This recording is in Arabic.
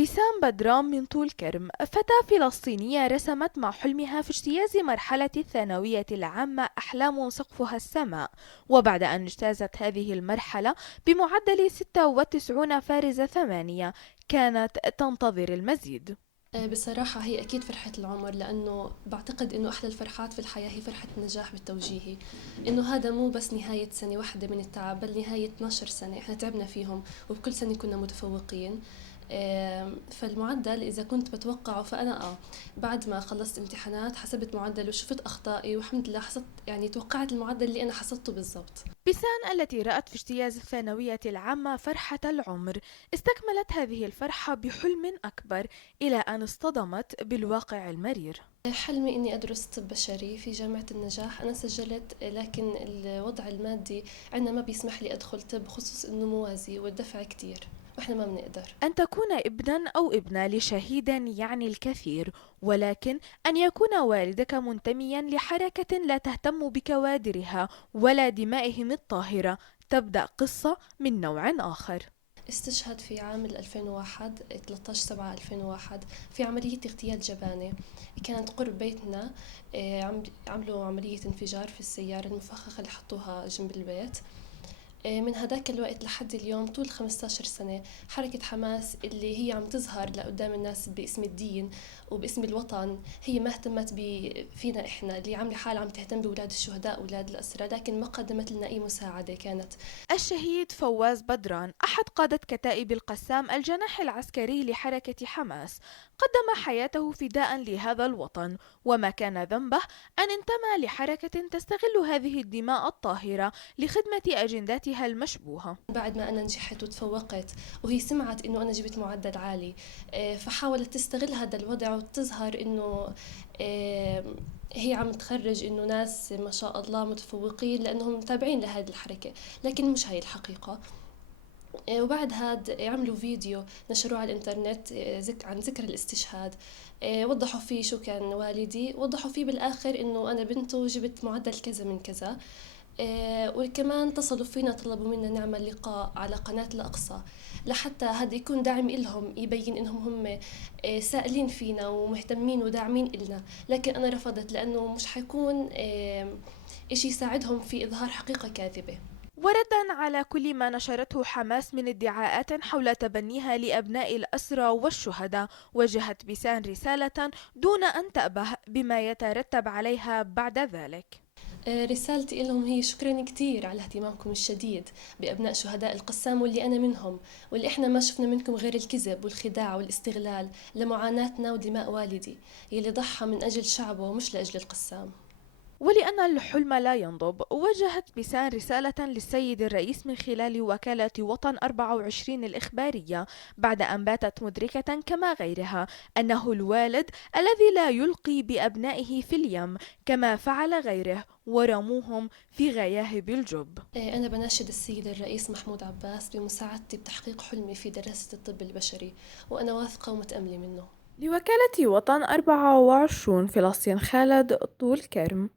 بسام بدران من طول كرم فتاة فلسطينية رسمت مع حلمها في اجتياز مرحلة الثانوية العامة أحلام سقفها السماء، وبعد أن اجتازت هذه المرحلة بمعدل 96 فارزة 8 كانت تنتظر المزيد. بصراحة هي أكيد فرحة العمر، لأنه بعتقد إنه أحلى الفرحات في الحياة هي فرحة النجاح بالتوجيهي. إنه هذا مو بس نهاية سنة واحدة من التعب، بل نهاية 12 سنة إحنا تعبنا فيهم، وبكل سنة كنا متفوقين. فالمعدل إذا كنت بتوقعه فأنا بعد ما خلصت امتحانات حسبت معدل وشفت أخطائي، والحمد لله حصلت، يعني توقعت المعدل اللي أنا حصلته بالضبط. بسان التي رأت في اجتياز الثانوية العامة فرحة العمر استكملت هذه الفرحة بحلم أكبر إلى أن اصطدمت بالواقع المرير. حلمي إني أدرس طب بشري في جامعة النجاح. أنا سجلت، لكن الوضع المادي عندنا ما بيسمح لي أدخل طب، خصوص إنه موازي والدفع كتير وإحنا ما بنقدر. أن تكون ابنا أو ابنة لشهيد يعني الكثير، ولكن أن يكون والدك منتميا لحركة لا تهتم بكوادرها ولا دمائهم الطاهرة تبدأ قصة من نوع آخر. استشهد في عام 2001، 13/7/2001، في عملية اغتيال جبانة كانت قرب بيتنا. عملوا عملية انفجار في السيارة المفخخة اللي حطوها جنب البيت. من هداك الوقت لحد اليوم طول 15 سنة حركة حماس اللي هي عم تظهر لقدام الناس باسم الدين وباسم الوطن، هي ما اهتمت فينا إحنا اللي عاملة حالها عم تهتم بأولاد الشهداء وأولاد الأسرى، لكن ما قدمت لنا أي مساعدة كانت. الشهيد فواز بدران أحد قادة كتائب القسام الجناح العسكري لحركة حماس قدم حياته فداء لهذا الوطن، وما كان ذنبه أن انتمى لحركة تستغل هذه الدماء الطاهرة لخدمة أجنداتها المشبوهة. بعد ما أنا نجحت وتفوقت وهي سمعت إنه أنا جبت معدل عالي، فحاولت تستغل هذا الوضع وتظهر إنه آه، هي عم تخرج إنه ناس ما شاء الله متفوقين لأنهم متابعين لهذه الحركة، لكن مش هاي الحقيقة. وبعد هاد عملوا فيديو نشروه على الإنترنت، عن ذكر الاستشهاد. وضحوا فيه شو كان والدي، وضحوا فيه بالآخر إنه أنا بنته وجبت معدل كذا من كذا. وكمان اتصلوا فينا طلبوا منا نعمل لقاء على قناة الأقصى، لحتى هذا يكون داعم إلهم، يبين إنهم هم سائلين فينا ومهتمين وداعمين إلنا. لكن أنا رفضت لأنه مش حيكون إشي يساعدهم في إظهار حقيقة كاذبة. وردا على كل ما نشرته حماس من ادعاءات حول تبنيها لأبناء الأسرى والشهداء، وجهت بسان رسالة دون أن تأبه بما يترتب عليها بعد ذلك. رسالتي لهم هي شكرا كتير على اهتمامكم الشديد بأبناء شهداء القسام، واللي أنا منهم، واللي إحنا ما شفنا منكم غير الكذب والخداع والاستغلال لمعاناتنا ودماء والدي يلي ضحى من أجل شعبه ومش لأجل القسام. ولأن الحلم لا ينضب، وجهت بسان رسالة للسيد الرئيس من خلال وكالة وطن 24 الإخبارية بعد أن باتت مدركة كما غيرها أنه الوالد الذي لا يلقي بأبنائه في اليم كما فعل غيره ورموهم في غياهب الجب. أنا بناشد السيد الرئيس محمود عباس بمساعدتي بتحقيق حلمي في دراسة الطب البشري، وأنا واثقة ومتأملة منه. لوكالة وطن 24 فلسطين خالد طول كرم.